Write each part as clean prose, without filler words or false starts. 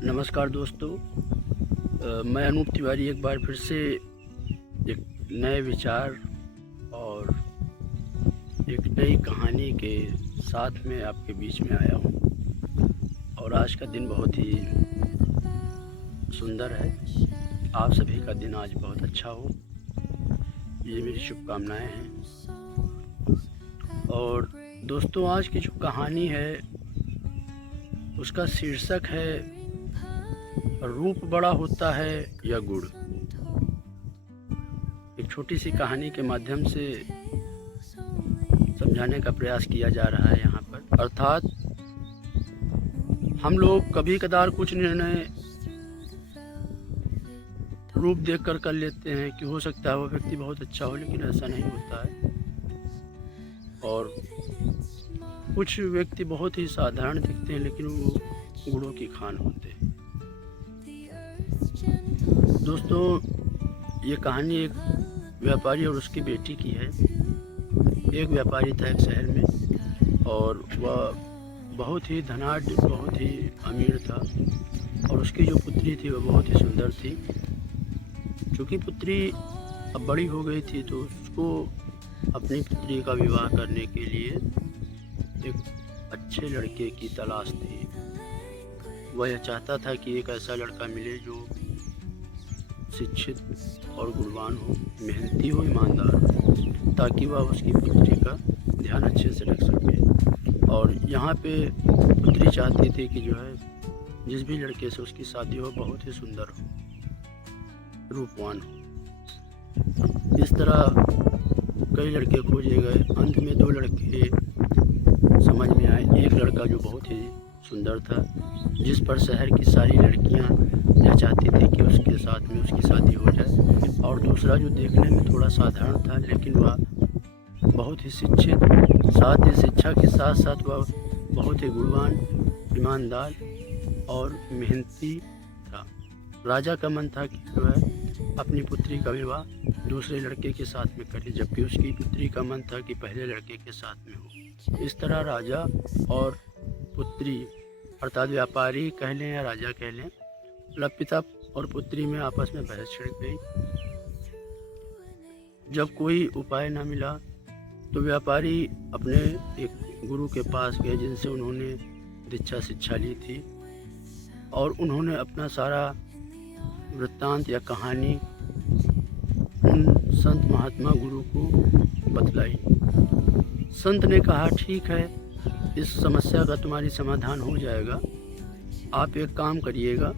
नमस्कार दोस्तों। मैं अनूप तिवारी एक बार फिर से एक नए विचार और एक नई कहानी के साथ में आपके बीच में आया हूँ। और आज का दिन बहुत ही सुंदर है। आप सभी का दिन आज बहुत अच्छा हो, ये मेरी शुभकामनाएं हैं। और दोस्तों, आज की जो कहानी है उसका शीर्षक है रूप बड़ा होता है या गुण। एक छोटी सी कहानी के माध्यम से समझाने का प्रयास किया जा रहा है यहाँ पर। अर्थात हम लोग कभी कदार कुछ निर्णय रूप देखकर कर लेते हैं कि हो सकता है वो व्यक्ति बहुत अच्छा हो, लेकिन ऐसा नहीं होता है। और कुछ व्यक्ति बहुत ही साधारण दिखते हैं, लेकिन वो गुणों की खान होते हैं। दोस्तों, ये कहानी एक व्यापारी और उसकी बेटी की है। एक व्यापारी था एक शहर में, और वह बहुत ही धनाढ्य, बहुत ही अमीर था। और उसकी जो पुत्री थी वह बहुत ही सुंदर थी। चूँकि पुत्री अब बड़ी हो गई थी, तो उसको अपनी पुत्री का विवाह करने के लिए एक अच्छे लड़के की तलाश थी। वह यह चाहता था कि एक ऐसा लड़का मिले जो शिक्षित और गुणवान हो, मेहनती हो, ईमानदार हो, ताकि वह उसकी पुत्री का ध्यान अच्छे से रख सके। और यहाँ पे पुत्री चाहती थी कि जो है जिस भी लड़के से उसकी शादी हो बहुत ही सुंदर हो, रूपवान हो। इस तरह कई लड़के खोजे गए। अंत में 2 लड़के समझ में आए। एक लड़का जो बहुत ही सुंदर था, जिस पर शहर की सारी लड़कियां यह चाहती थी कि उसके साथ में उसकी शादी हो जाए। और दूसरा जो देखने में थोड़ा साधारण था, लेकिन वह बहुत ही शिक्षित, साथ ही शिक्षा के साथ साथ वह बहुत ही गुणवान, ईमानदार और मेहनती था। राजा का मन था कि वह अपनी पुत्री का विवाह दूसरे लड़के के साथ में करे, जबकि उसकी पुत्री का मन था कि पहले लड़के के साथ में हो। इस तरह राजा और पुत्री, अर्थात व्यापारी कह लें या राजा कह लें, पिता और पुत्री में आपस में बहस छिड़ गई। जब कोई उपाय न मिला तो व्यापारी अपने एक गुरु के पास गए, जिनसे उन्होंने दीक्षा शिक्षा ली थी। और उन्होंने अपना सारा वृत्तांत या कहानी उन संत महात्मा गुरु को बतलाई। संत ने कहा, ठीक है, इस समस्या का तुम्हारी समाधान हो जाएगा। आप एक काम करिएगा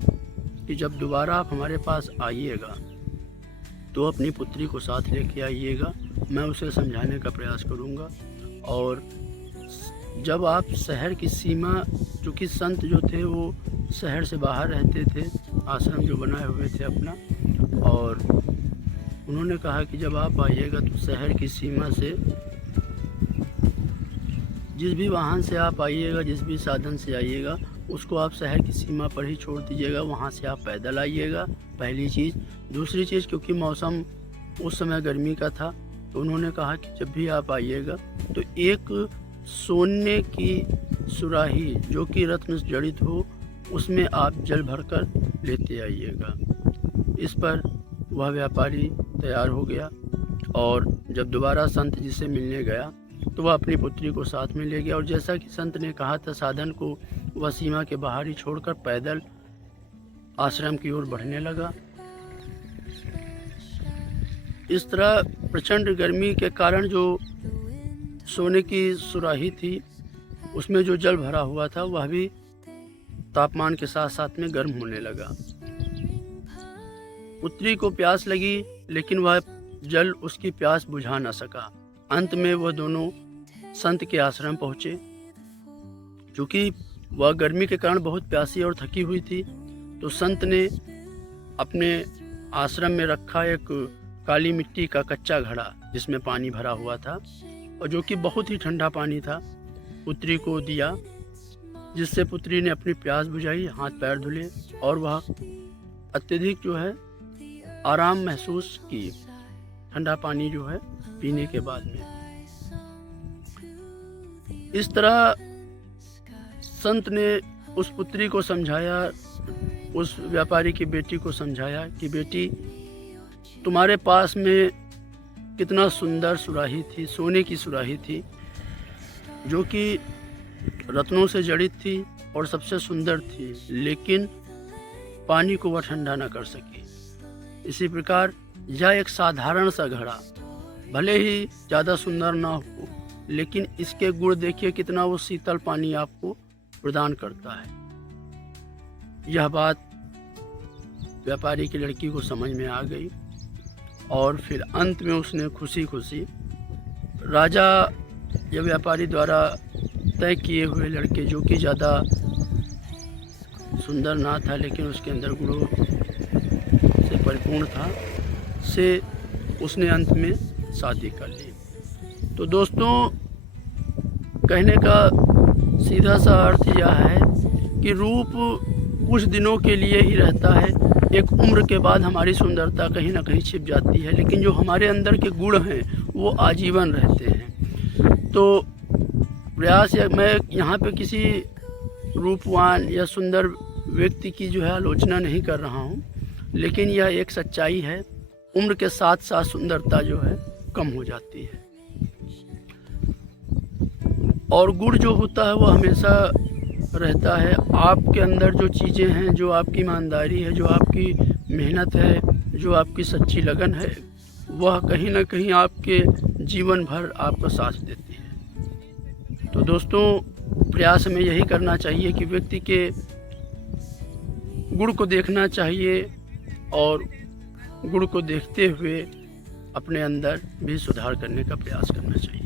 कि जब दोबारा आप हमारे पास आइएगा तो अपनी पुत्री को साथ लेके आइएगा। मैं उसे समझाने का प्रयास करूंगा। और जब आप शहर की सीमा, चूँकि संत जो थे वो शहर से बाहर रहते थे, आश्रम जो बनाए हुए थे अपना, और उन्होंने कहा कि जब आप आइएगा तो शहर की सीमा से जिस भी वाहन से आप आइएगा, जिस भी साधन से आइएगा, उसको आप शहर की सीमा पर ही छोड़ दीजिएगा। वहाँ से आप पैदल आइएगा, पहली चीज़। दूसरी चीज़, क्योंकि मौसम उस समय गर्मी का था, तो उन्होंने कहा कि जब भी आप आइएगा तो एक सोने की सुराही जो कि रत्न जड़ित हो, उसमें आप जल भरकर लेते आइएगा। इस पर वह व्यापारी तैयार हो गया। और जब दोबारा संत जी से मिलने गया तो वह अपनी पुत्री को साथ में ले गया। और जैसा कि संत ने कहा था, साधन को वह सीमा के बाहर ही छोड़कर पैदल आश्रम की ओर बढ़ने लगा। इस तरह प्रचंड गर्मी के कारण जो सोने की सुराही थी उसमें जो जल भरा हुआ था वह भी तापमान के साथ साथ में गर्म होने लगा। पुत्री को प्यास लगी, लेकिन वह जल उसकी प्यास बुझा न सका। अंत में वह दोनों संत के आश्रम पहुँचे। चूँकि वह गर्मी के कारण बहुत प्यासी और थकी हुई थी, तो संत ने अपने आश्रम में रखा एक काली मिट्टी का कच्चा घड़ा, जिसमें पानी भरा हुआ था और जो कि बहुत ही ठंडा पानी था, पुत्री को दिया, जिससे पुत्री ने अपनी प्यास बुझाई, हाथ पैर धुले और वह अत्यधिक जो है आराम महसूस की, ठंडा पानी जो है पीने के बाद में। इस तरह संत ने उस पुत्री को समझाया उस व्यापारी की बेटी को समझाया कि बेटी, तुम्हारे पास में कितना सुंदर सुराही थी, सोने की सुराही थी, जो कि रत्नों से जड़ित थी और सबसे सुंदर थी, लेकिन पानी को वह ठंडा न कर सकी। इसी प्रकार यह एक साधारण सा घड़ा भले ही ज़्यादा सुंदर ना हो, लेकिन इसके गुण देखिए कितना वो शीतल पानी आपको प्रदान करता है। यह बात व्यापारी की लड़की को समझ में आ गई और फिर अंत में उसने खुशी खुशी राजा या व्यापारी द्वारा तय किए हुए लड़के, जो कि ज़्यादा सुंदर ना था लेकिन उसके अंदर गुणों से परिपूर्ण था, से उसने अंत में शादी कर ली। तो दोस्तों, कहने का सीधा सा अर्थ यह है कि रूप कुछ दिनों के लिए ही रहता है। एक उम्र के बाद हमारी सुंदरता कहीं ना कहीं छिप जाती है, लेकिन जो हमारे अंदर के गुण हैं वो आजीवन रहते हैं। तो प्रयास मैं यहाँ पे किसी रूपवान या सुंदर व्यक्ति की जो है आलोचना नहीं कर रहा हूँ, लेकिन यह एक सच्चाई है। उम्र के साथ साथ सुंदरता जो है कम हो जाती है, और गुण जो होता है वो हमेशा रहता है। आपके अंदर जो चीज़ें हैं, जो आपकी ईमानदारी है, जो आपकी मेहनत है, जो आपकी सच्ची लगन है, वह कहीं ना कहीं आपके जीवन भर आपका साथ देती है। तो दोस्तों, प्रयास में यही करना चाहिए कि व्यक्ति के गुण को देखना चाहिए और गुण को देखते हुए अपने अंदर भी सुधार करने का प्रयास करना चाहिए।